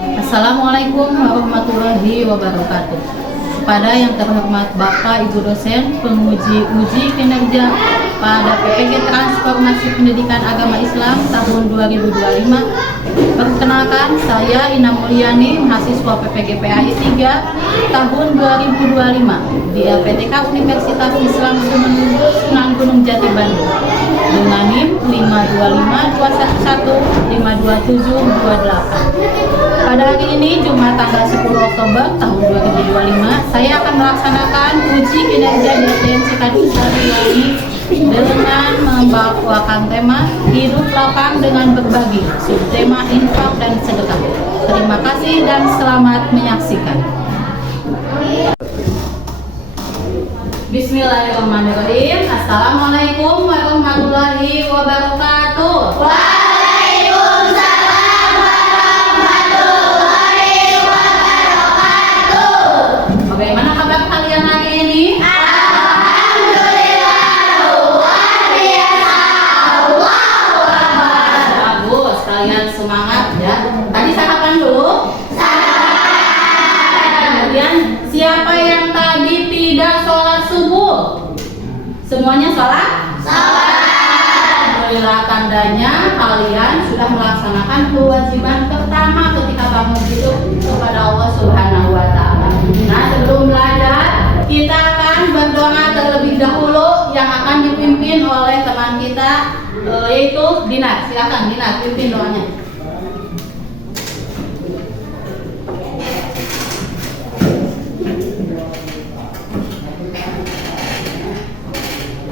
Assalamualaikum warahmatullahi wabarakatuh. Kepada yang terhormat Bapak Ibu dosen, penguji uji kinerja pada PPG Transformasi Pendidikan Agama Islam tahun 2025. Perkenalkan, saya Ina Mulyani, mahasiswa PPG PAI 3 tahun 2025 di LPTK Universitas Islam Sunan Gunung Jati Bandung dengan NIM 52521152728. Pada hari ini, Jumat tanggal 10 Oktober tahun 2025, saya akan melaksanakan uji kinerja dosen Sukadusari dengan membawakan tema Hidup Lapang dengan Berbagi, subtema infak dan sedekah. Terima kasih dan selamat menyaksikan. Bismillahirrahmanirrahim. Assalamualaikum warahmatullahi wabarakatuh. Waalaikumsalam warahmatullahi wabarakatuh. Bagaimana kabar kalian hari ini? Alhamdulillah, luar biasa. Allahu Akbar. Bagus, kalian semangat ya. Tadi sarapan dulu. Kemudian siapa yang tadi tidak sholat subuh? Semuanya sholat? Alhamdulillah, tandanya kalian sudah melaksanakan kewajiban pertama ketika bangun hidup kepada Allah Subhanahu wa Ta'ala. Nah, sebelum belajar, kita akan berdoa terlebih dahulu yang akan dipimpin oleh teman kita, yaitu Dinar. Silakan Dinar, pimpin doanya.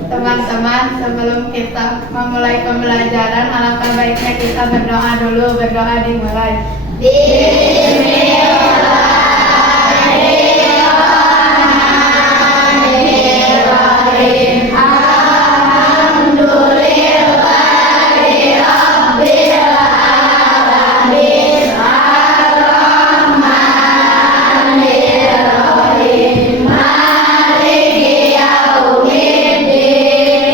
Teman-teman, sebelum kita memulai pembelajaran, alangkah baiknya kita berdoa dulu. Berdoa dimulai. Bismillahirrahmanirrahim. Alhamdulillahi rabbil alamin. Ar-Rahmanir-Rahim. Maliki yaumiddin.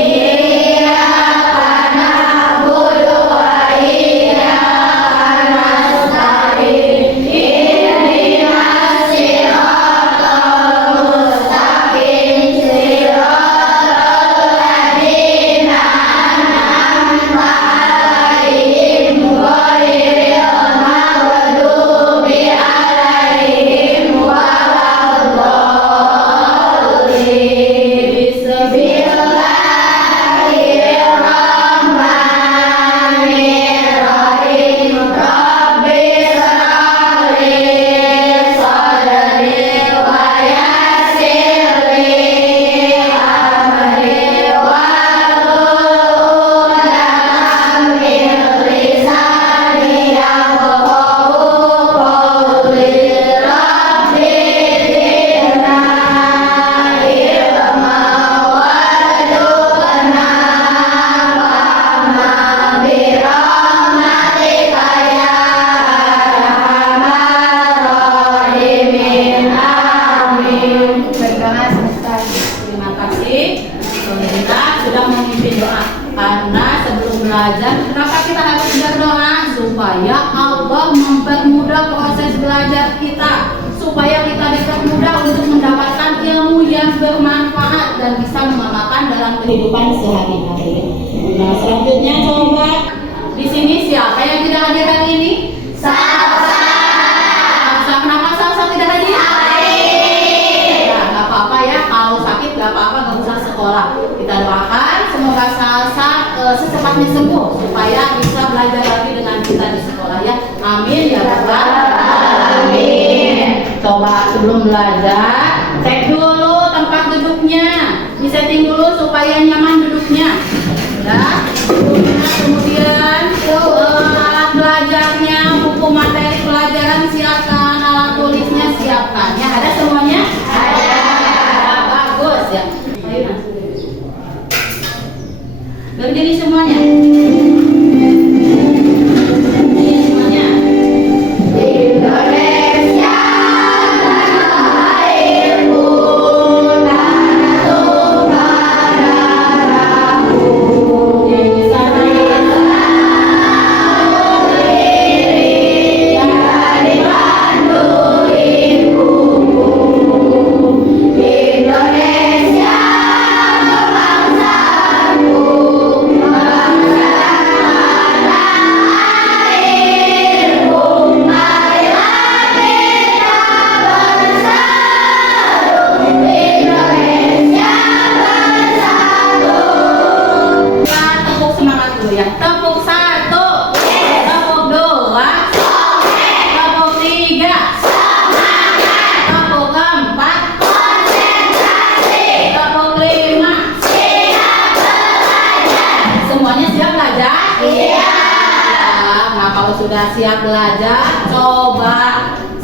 Iyyaka na'budu wa iyyaka nasta'in. Ihdinas siratal mustaqim. Siratal ladzina an'amta 'alaihim ghairil maghdubi 'alaihim waladdallin. Bismillahirrahmanirrahim. Rabbi shrah li sadri wa yassir li amri wahlul 'uqdatam min lisani yafqahu qawli. Rabbi zidna ilma warzuqna fahma birahmatika ya arhamar rahimin. Amin. Berdoa selesai. Terima kasih. Kita sudah memimpin doa. Karena sebelum belajar, kenapa kita harus berdoa? Supaya Allah mempermudah proses belajar kita, supaya kita dipermudah untuk mendapatkan ilmu yang bermanfaat dan bisa mengamalkan dalam kehidupan sehari-hari. Nah, selanjutnya coba di sini siapa yang tidak hadir hari ini? Salsa. Kenapa Salsa tidak hadir? Ya, nggak apa-apa ya, kalau sakit nggak apa-apa, nggak usah sekolah. Kita doakan semoga Salsa secepatnya sembuh supaya bisa belajar lagi dengan kita di sekolah ya. Amin ya Rabbal alamin. Coba sebelum belajar cek dulu tempat duduknya, disetting dulu supaya nyaman duduknya. Ya. Kemudian alat belajarnya, buku materi pelajaran siapkan, alat tulisnya siapkan. Ya, ada semuanya? Ada. Bagus ya. Ayo Mas. Berdiri semuanya. Semuanya. Indonesia tanah airku, tanah tumpah darahku. Sana siap belajar? Coba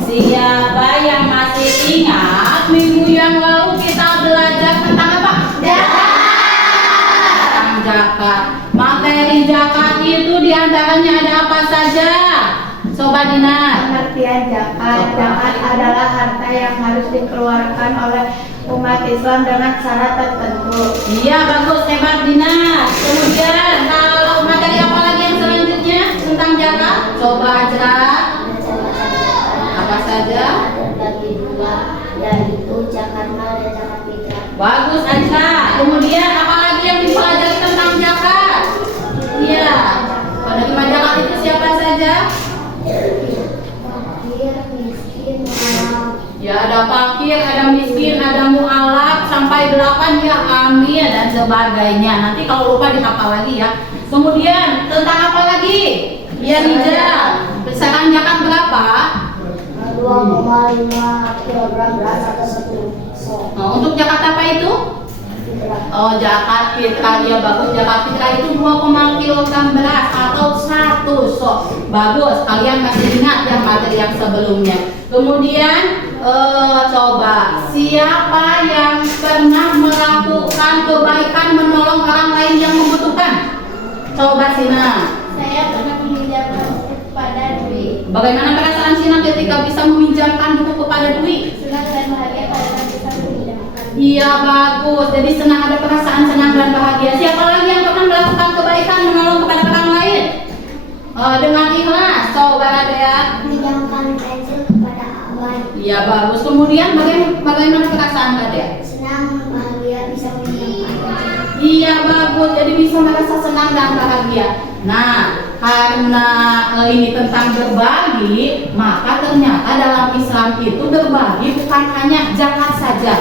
siapa yang masih ingat minggu yang lalu kita belajar tentang apa? Tentang zakat. Materi zakat itu diantaranya ada apa saja? Coba Dina. Pengertian zakat. Zakat adalah harta yang harus dikeluarkan oleh umat Islam dengan syarat tertentu. Iya, bagus, hebat Dina. Kemudian kalau materi apa lagi yang selanjutnya tentang zakat? Coba aja. Apa saja? Terbagi dua, yaitu zakat mal dan zakat fitrah. Bagus aja. Kemudian apa lagi yang dipelajari tentang zakat? Iya. Penerima zakat itu siapa saja? Fakir, miskin, mualaf. Ya, ada fakir, ada miskin, ada mu'alaf, sampai 8 ya, amin dan sebagainya. Nanti kalau lupa dihafal lagi ya. Kemudian tentang apa lagi? Iya Nija. Besaran zakat berapa? 2,5 kilogram beras atau 1 sok. Oh, untuk zakat apa itu? Oh, zakat fitrah, ya bagus. Zakat fitrah itu 2 kilogram beras atau 1 sok. Bagus, kalian masih ingat yang materi yang sebelumnya. Kemudian coba siapa yang pernah melakukan kebaikan menolong orang lain yang membutuhkan? Coba Sina. Saya pernah meminjamkan kepada Dwi. Bagaimana perasaan Sina ketika bisa meminjamkan buku kepada Dwi? Senang dan bahagia karena bisa meminjamkan. Iya bagus, jadi senang, ada perasaan senang dan bahagia. Siapa lagi yang pernah melakukan kebaikan menolong kepada orang lain? Dengan ikhlas, coba ada. Meminjamkan pensil kepada Awan. Iya bagus. Kemudian bagaimana perasaan Kak? Senang, bahagia bisa meminjamkan pensil. Iya bagus, jadi bisa merasa senang dan bahagia. Nah, karena ini tentang berbagi, maka ternyata dalam Islam itu berbagi bukan hanya zakat saja,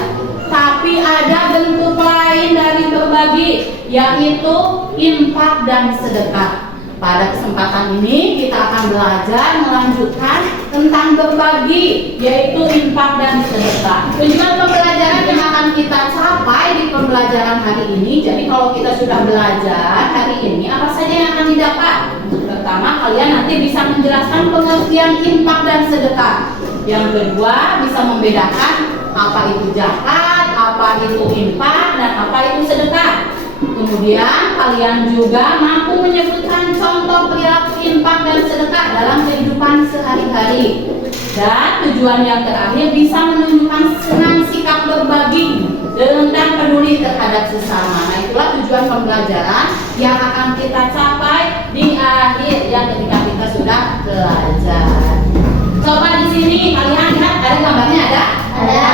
tapi ada bentuk lain dari berbagi, yaitu infak dan sedekah. Pada kesempatan ini kita akan belajar melanjutkan tentang berbagi, yaitu infak dan sedekah. Tujuan pembelajaran yang akan kita capai di pembelajaran hari ini. Jadi kalau kita sudah belajar hari ini, apa saja yang akan didapat? Pertama, kalian nanti bisa menjelaskan pengertian infak dan sedekah. Yang kedua, bisa membedakan apa itu zakat, apa itu infak, dan apa itu sedekah. Kemudian kalian juga mampu menyebutkan contoh perilaku infak dan sedekah dalam kehidupan sehari-hari. Dan tujuan yang terakhir bisa menunjukkan senang sikap berbagi dan peduli terhadap sesama. Nah, itulah tujuan pembelajaran yang akan kita capai di akhir yang ketika kita sudah belajar. Coba di sini kalian lihat, ada gambarnya ada? Ada.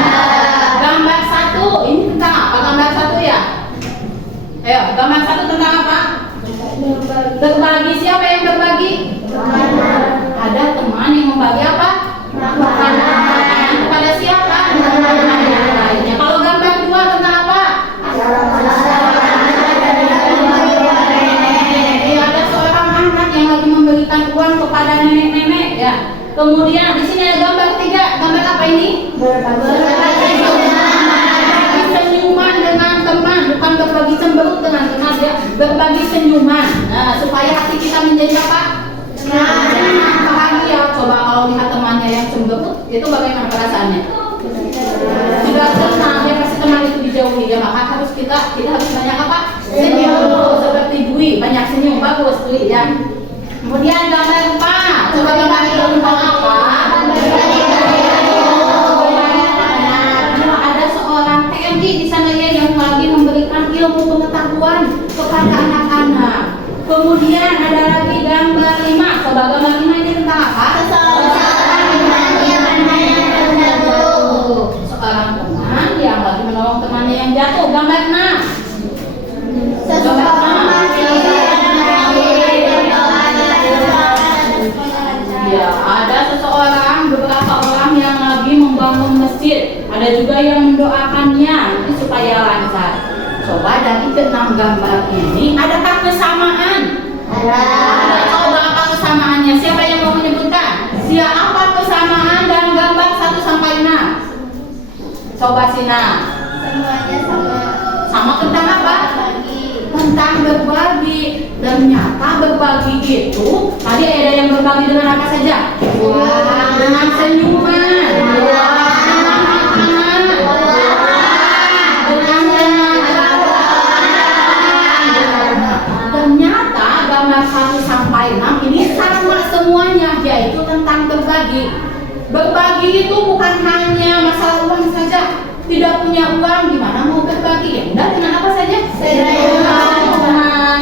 Gambar 1 ini tentang apa? Gambar 1 ya? Ayo, gambar 1 tentang apa? Berbagi. Siapa yang berbagi? Ada teman yang membagi apa? Makanan. Kepada siapa? Lainnya. Kalau gambar 2 tentang apa? Ada seorang anak yang lagi memberikan uang kepada nenek-nenek ya. Kemudian di sini ada gambar 3. Gambar apa ini? Senyuman dengan teman, bukan berbagi cemberut dengan teman ya, berbagi senyuman. Nah, supaya hati kita menjadi apa? Senang, bahagia. Coba kalau lihat temannya yang cemberut, itu bagaimana perasaannya? Tidak senang, dia pasti teman itu dijauhi ya. Maka harus kita harus banyak apa? Senyum, seperti Dwi, banyak senyum, bagus Dwi ya. Kemudian gambar 4, coba gambar tentang apa? Ada seorang TNI di sana ya yang lagi memberikan ilmu pengetahuan kepada anak-anak. Kemudian ada lagi gambar 5. Coba gambar 5 ini tentang apa? Seorang teman yang lagi menolong temannya yang jatuh. Gambar 6. Ya, ada beberapa orang yang lagi membangun masjid. Ada juga yang mendoakannya nanti supaya lancar. Coba dari ke-6 gambar ini, adakah kesamaan? Ada. Coba apa kesamaannya? Siapa yang mau menyebutkan? Siapa kesamaan dan gambar 1 sampai 6? Coba Sina. Semuanya sama. Sama tentang apa? Bagi. Tentang berbagi. Dan ternyata berbagi itu tadi ada yang berbagi dengan apa saja? Dengan senyuman, dengan makanan, ternyata gambar 1 sampai 6 ini sama semuanya, yaitu tentang berbagi. Berbagi itu bukan hanya masalah uang saja. Tidak punya uang gimana mau berbagi? Ya udah dengan apa saja? Senyuman.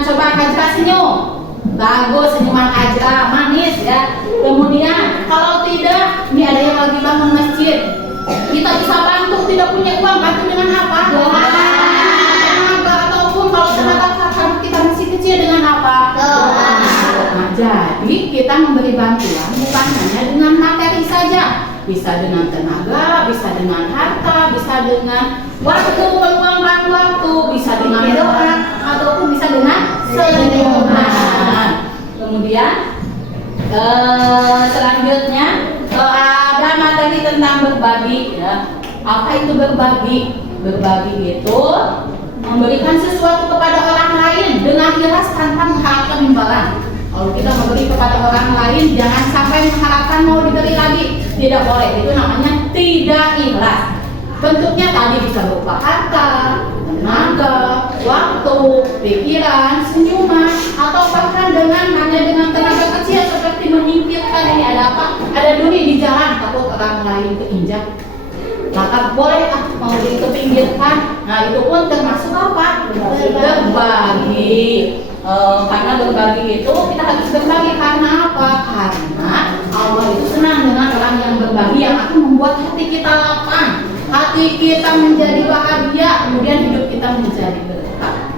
Coba Kajra senyum. Bagus, senyuman Kajra manis ya. Kemudian kalau tidak, ini ada yang lagi bangun masjid. Kita bisa bantu, tidak punya uang, bantu dengan apa? Tenaga, ataupun kalau tenaga kita masih kecil dengan apa? Nah, jadi kita memberi bantuan bukan hanya dengan materi saja, bisa dengan tenaga, bisa dengan harta, bisa dengan waktu, meluangkan waktu, bisa dengan doa, ataupun bisa dengan senyuman. Kemudian selanjutnya ada materi tentang berbagi ya. Apa itu berbagi? Berbagi itu memberikan sesuatu kepada orang lain dengan ikhlas tanpa mengharapkan imbalan. Kalau kita memberi kepada orang lain, jangan sampai mengharapkan mau diberi lagi. Tidak boleh, itu namanya tidak ikhlas. Bentuknya tadi bisa berupa harta, tenaga, waktu, pikiran, senyuman, atau bahkan hanya dengan tenaga kecil seperti menyingkirkan ini ada apa? Ada duri di jalan, takut orang lain keinjak. Maka boleh mau dikepinggirkan. Nah itu pun termasuk apa? Berbagi. Karena berbagi itu kita harus berbagi karena apa? Karena Allah itu senang dengan orang yang berbagi, yang akan membuat hati kita lapang, hati kita menjadi bahagia, kemudian hidup kita menjadi berkah.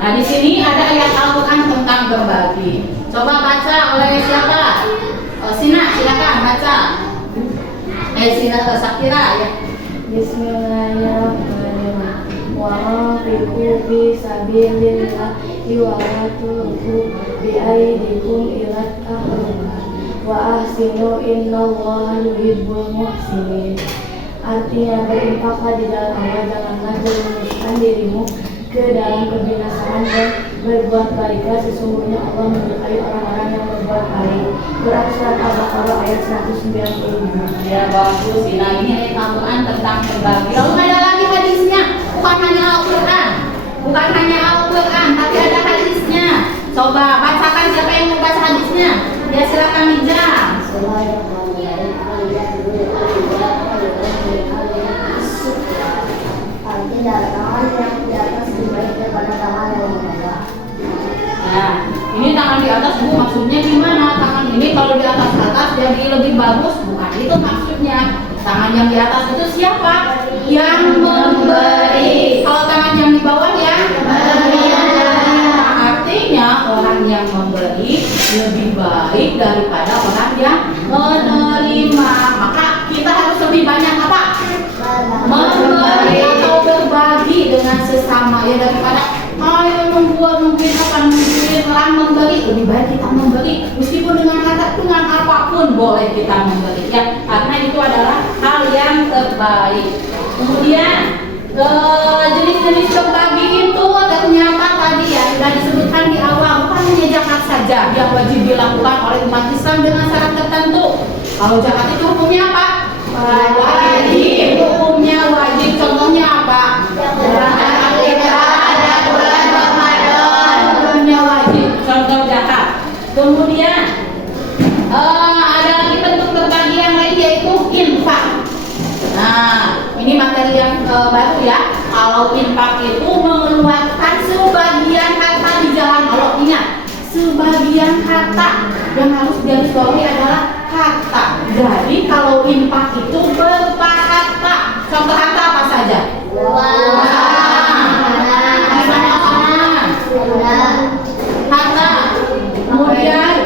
Nah di sini ada ayat Al-Quran tentang berbagi. Coba baca oleh siapa? Sina, silakan baca. Sina Sakira ya. Bismillahirrahmanirrahim. Wa anfiqu fi sabilillahi wa la tulqu bi aydikum ila tahluka wa ahsinu innallaha yuhibbul muhsinin. Artinya berinfaklah di dalam Allah, janganlah jerumuskan dirimu ke dalam kebinasaan dan berbuat baiklah, sesungguhnya Allah menyukai orang-orang yang berbuat baik. Quran surat Al-Baqarah ayat 195. Ya bagus, nah ini ayat Al-Quran tentang berbagi. Lalu ada lagi hadisnya, bukan hanya Al-Quran, tapi ada hadisnya. Coba bacakan, siapa yang mau baca hadisnya? Ya silakan Hijrah. Nah, ini tangan di atas Bu, maksudnya gimana? Tangan ini kalau di atas jadi lebih bagus, bukan itu maksudnya. Tangan yang di atas itu siapa? Yang memberi. Kalau tangan yang di bawah ya menerima. Artinya orang yang memberi lebih baik daripada orang yang menerima. Maka kita harus lebih banyak apa? Memberi atau berbagi dengan sesama ya, daripada mungkin orang memberi, lebih baik kita memberi meskipun dengan harta, dengan apapun boleh kita memberi ya, karena itu adalah hal yang terbaik. Kemudian jenis-jenis berbagi itu ternyata tadi ya sudah disebutkan di awal, bukan hanya zakat saja yang wajib dilakukan oleh umat Islam dengan syarat tertentu. Kalau zakat itu hukumnya apa? Wajib. Hukumnya wajib, contohnya apa? Contoh zakat. Kemudian ada lagi bentuk berbagi yang lain, yaitu infak. Nah, ini materi yang baru ya. Kalau infak itu mengeluarkan sebagian harta di jalan Allah. Ingat, sebagian harta yang harus digarisbawahi adalah harta. Jadi kalau infak itu berupa harta. Contoh harta apa saja? Harta, kemudian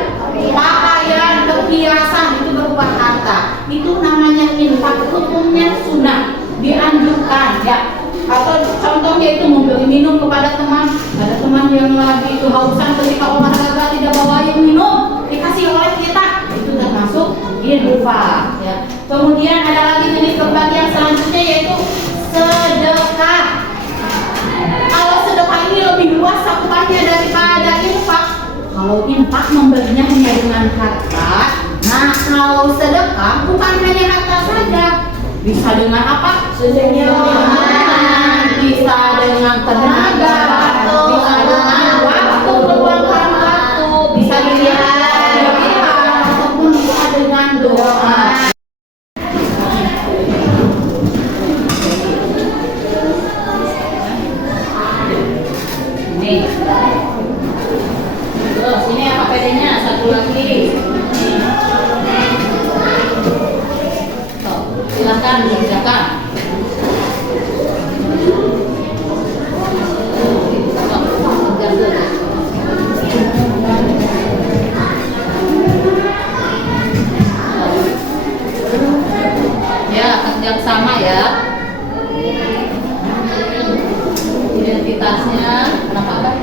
pakaian, perhiasan itu berupa harta. Itu namanya infak, hukumnya sunnah, dianjurkan ya. Atau contohnya itu memberi minum kepada teman. Ada teman yang lagi itu hausan ketika olahraga tidak bawa air minum, dikasih oleh kita, itu termasuk infak ya. Kemudian ada lagi jenis berbagi yang selanjutnya, yaitu sedekah. Kalau sedekah ini lebih luas cakupannya daripada infak. Kalau infak memberinya hanya dengan harta. Nah, kalau sedekah bukan hanya harta saja, bisa dengan apa? Senyuman, bisa dengan tenaga, bisa dengan waktu, meluangkan waktu, bisa dengan pilihan, ataupun bisa dengan doa. Nih, terus ini HPD-nya satu lagi. Tuh, silakan dikerjakan. Ya, kerja sama ya. Identitasnya kenapa Kak?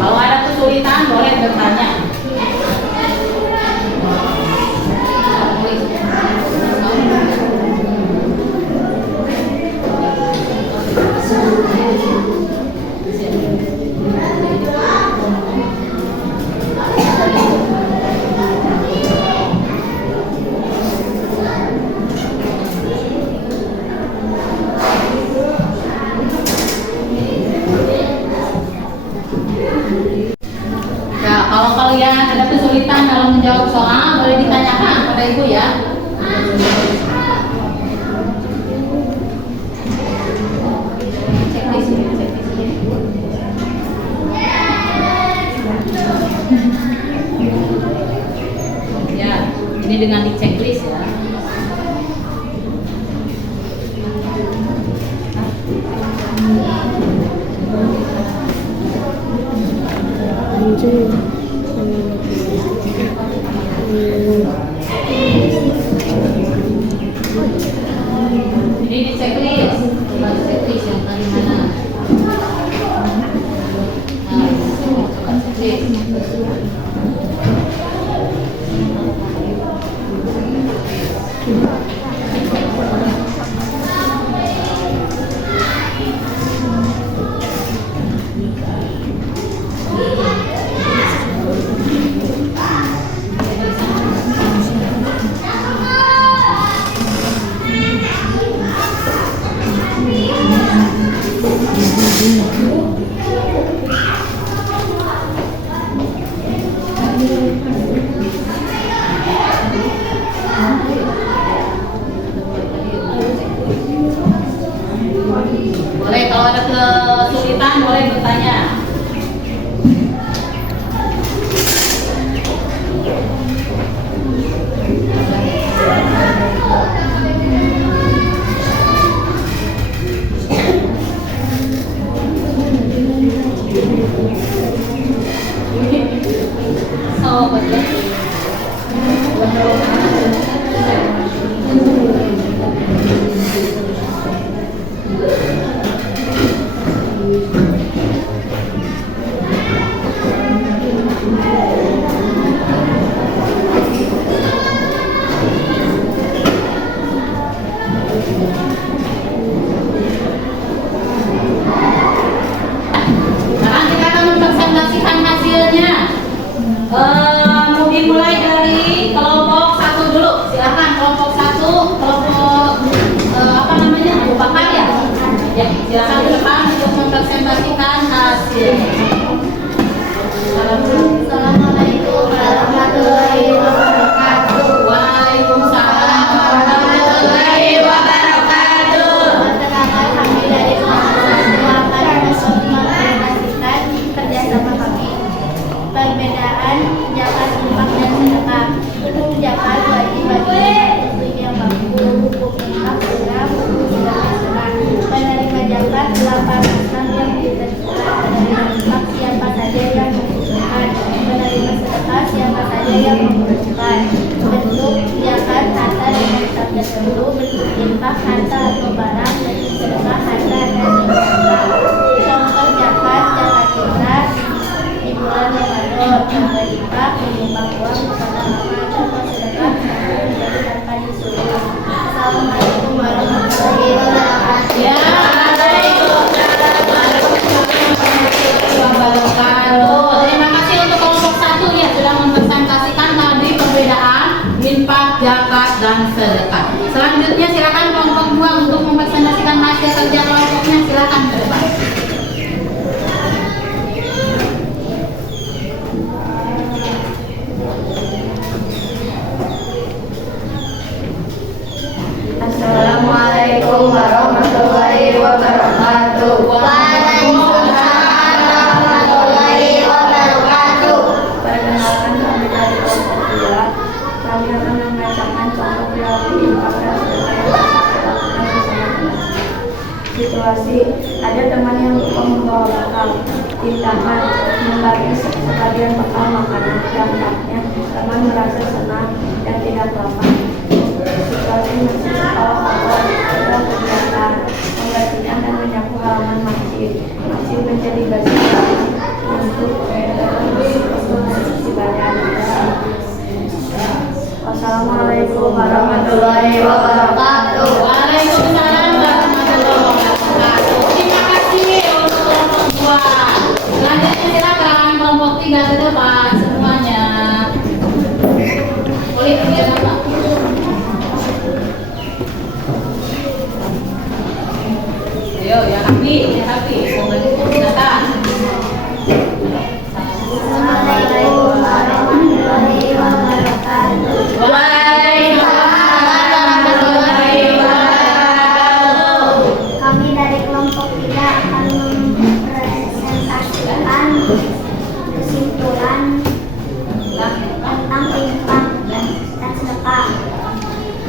Kalau ada kesulitan boleh bertanya. Ya, kalau kalian ada kesulitan dalam menjawab soal, boleh ditanyakan pada ibu ya. Checklist ini, checklist ini. Ya, ini dengan di checklist ya. Ini di checklist, coba di checklist yang tadi mana? Nah, coba checklist. Boleh, kalau ada kesulitan boleh bertanya. So, sekarang kita akan mempresentasikan hasilnya. Mau dimulai dari kelompok 1 dulu. Silakan kelompok 1, kelompok apa namanya? Abu Bakar ya? Ya, silakan ke depan untuk mempresentasikan hasilnya. Assalamualaikum warahmatullahi wabarakatuh. Waalaikumsalam warahmatullahi wabarakatuh. Perkenalkan kami dari kelompok 1 akan mempresentasikan kerjasama kami. Perbedaan zakat, infak, dan sedekah. Hukum zakat wajib bagi muslim yang mampu. Hukum infak sunnah, hukum sedekah sunnah. Penerima zakat 8 Islam yang ditentukan. Penerima infak siapa saja yang membutuhkan. Penerima sedekah siapa saja yang membutuhkan. Bentuk zakat harta dengan sabda dahulu. Bentuk infak harta atau barang. Bentuk sedekah harta dan harta. Contoh zakat fitrah di bulan Ramadan berinfak, menyumbang uang kepada amal dan bersedekah menjadi tanpa disuruh. Assalamualaikum warahmatullahi wabarakatuh. Ya, terima kasih untuk kelompok 1 ya sudah mempresentasikan tadi perbedaan infak, zakat, dan sedekah. Selanjutnya silakan kelompok 2 untuk mempresentasikan hasil kerja kelompoknya. Silakan ke depan. Assalamualaikum warahmatullahi wabarakatuh. Waalaikumsalam warahmatullahi wabarakatuh. Perkenalkan kami dari kelompok 2. Kami akan membacakan contoh perilaku infak dan sedekah yang dapat dilakukan bersama teman. Situasi: ada teman yang lupa membawa bekal. Tindakan: membagi sebagian bekal makanan. Dampaknya teman merasa senang dan tidak lapar. Situasi: masjid awal-awal ada kegiatan membersihkan dan menyapu halaman masjid. Masjid menjadi bagian untuk ibadah. Wassalamualaikum warahmatullahi wabarakatuh. Waalaikumsalam warahmatullahi wabarakatuh. Terima kasih untuk kelompok 2. Selanjutnya silakan kelompok 3 ke depan semuanya. Boleh tinggal Pak. Ayo ya Hafi, silakan. Assalamualaikum warahmatullahi wabarakatuh. Waalaikumsalam warahmatullahi wabarakatuh. Kami dari kelompok 3 akan mempresentasikan kesimpulan tentang infak dan sedekah.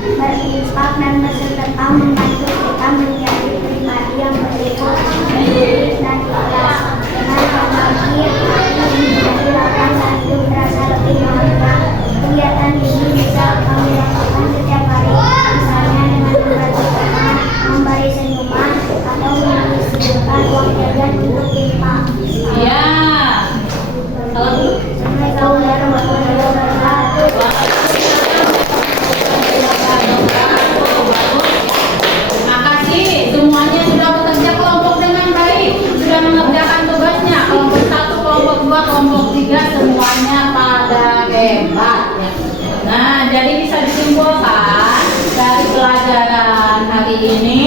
Berinfak dan bersedekah membantu kita menjadi pribadi yang bersyukur, mandiri, dan ikhlas. Dengan berbagi, hati menjadi lapang dan hidup berasa lebih bahagia. Kegiatan ini bisa kami lakukan setiap hari, misalnya dengan membantu teman, memberi senyuman, atau menyisihkan uang jajan untuk infak. Ya. Salam dulu. Assalamualaikum warahmatullahi wabarakatuh. Terima kasih semuanya sudah bekerja kelompok dengan baik, sudah mengerjakan tugasnya. Kelompok 1, kelompok 2, kelompok 3 semuanya pada hebat ya. Nah, jadi bisa disimpulkan dari pelajaran hari ini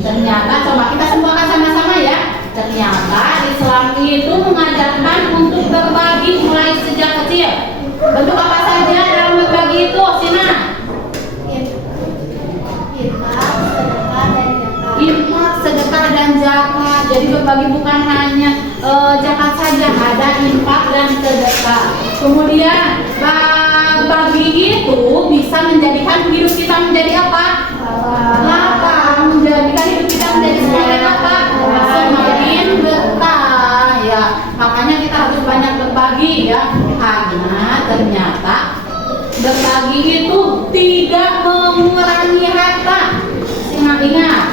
ternyata coba kita simpulkan sama-sama ya. Ternyata Islam itu mengajarkan untuk berbagi mulai sejak kecil. Bentuk apa saja dalam berbagi itu, Sina? Infak, sedekah, dan zakat. Jadi berbagi bukan hanya zakat saja, ada infak dan sedekah. Kemudian berbagi itu bisa menjadikan hidup kita menjadi apa? Lapang. Menjadikan hidup kita menjadi semakin apa? Semakin berkah ya. Makanya kita harus banyak berbagi ya. Karena ternyata berbagi itu tidak mengurangi harta. Ingat,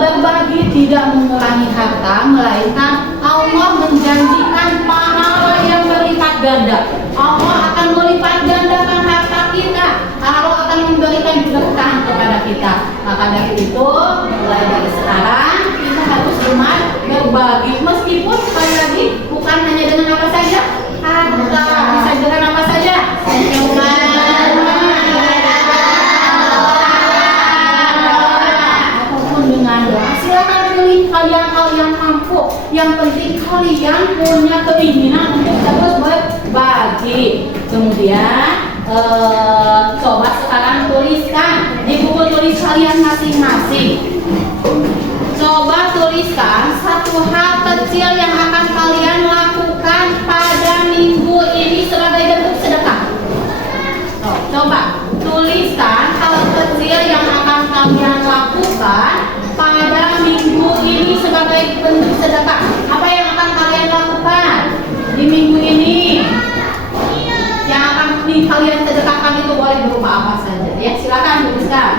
berbagi tidak mengurangi harta, melainkan Allah menjanjikan pahala yang berlipat ganda. Allah akan melipat gandakan harta kita. Allah akan memberikan berkah kepada kita. Maka dari itu, mulai dari sekarang kita harus gemar berbagi. Meskipun sekali lagi bukan hanya dengan apa saja, harta bisa dengan apa saja. Dengan doa, silakan pilih kalian mampu. Yang penting kalian punya keinginan untuk terus berbagi. Kemudian coba sekarang tuliskan di buku tulis kalian masing-masing. Coba tuliskan satu hal kecil yang akan kalian lakukan pada minggu ini sebagai bentuk sedekah. Coba tuliskan hal kecil yang akan kalian lakukan pada minggu ini sebagai bentuk sedekah. Apa yang akan kalian lakukan di minggu ini? Yang akan kalian sedekahkan itu boleh berupa apa saja. Ya, silakan tuliskan.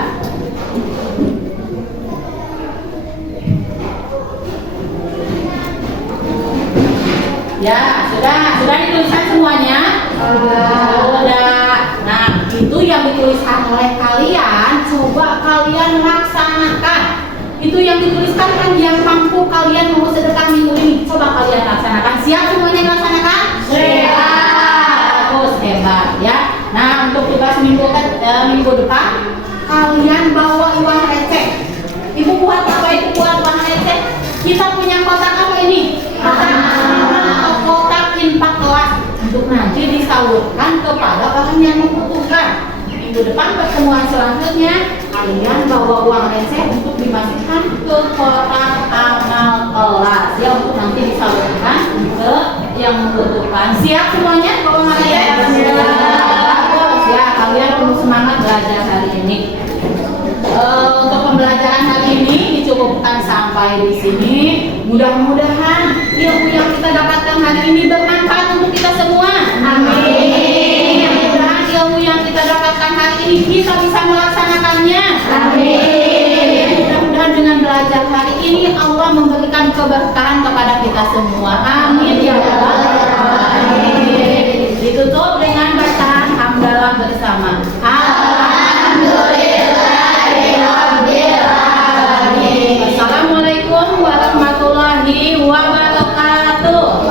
Ya, sudah dituliskan dituliskan oleh kalian, coba kalian laksanakan. Itu yang dituliskan kan yang mampu kalian mau sedekah minggu ini. Coba kalian laksanakan. Siap semuanya laksanakan? Siap. Bagus, hebat ya. Nah, untuk tugas minggu depan, kalian bawa uang receh. Ibu buat apa itu buat uang receh? Kita punya kotak apa ini? Kotak infak kelas untuk nanti disalurkan kepada orang yang membutuhkan. Minggu depan pertemuan selanjutnya kalian bawa uang receh untuk dimasukkan ke kotak amal kelas ya, untuk nanti disalurkan ke yang membutuhkan. Siap semuanya bawa uang receh? Bagus ya, kalian perlu semangat belajar hari ini. Untuk pembelajaran hari ini dicukupkan sampai di sini. Mudah-mudahan ilmu yang kita dapatkan hari ini bermanfaat untuk kita semua. Amin. Mudah-mudahan ilmu yang kita dapatkan hari ini kita bisa melaksanakannya. Amin. Mudah-mudahan dengan belajar hari ini Allah memberikan keberkahan kepada kita semua. Amin ya rabbal alamin. Ditutup dengan bacaan hamdalah bersama. Assalamualaikum warahmatullahi wabarakatuh.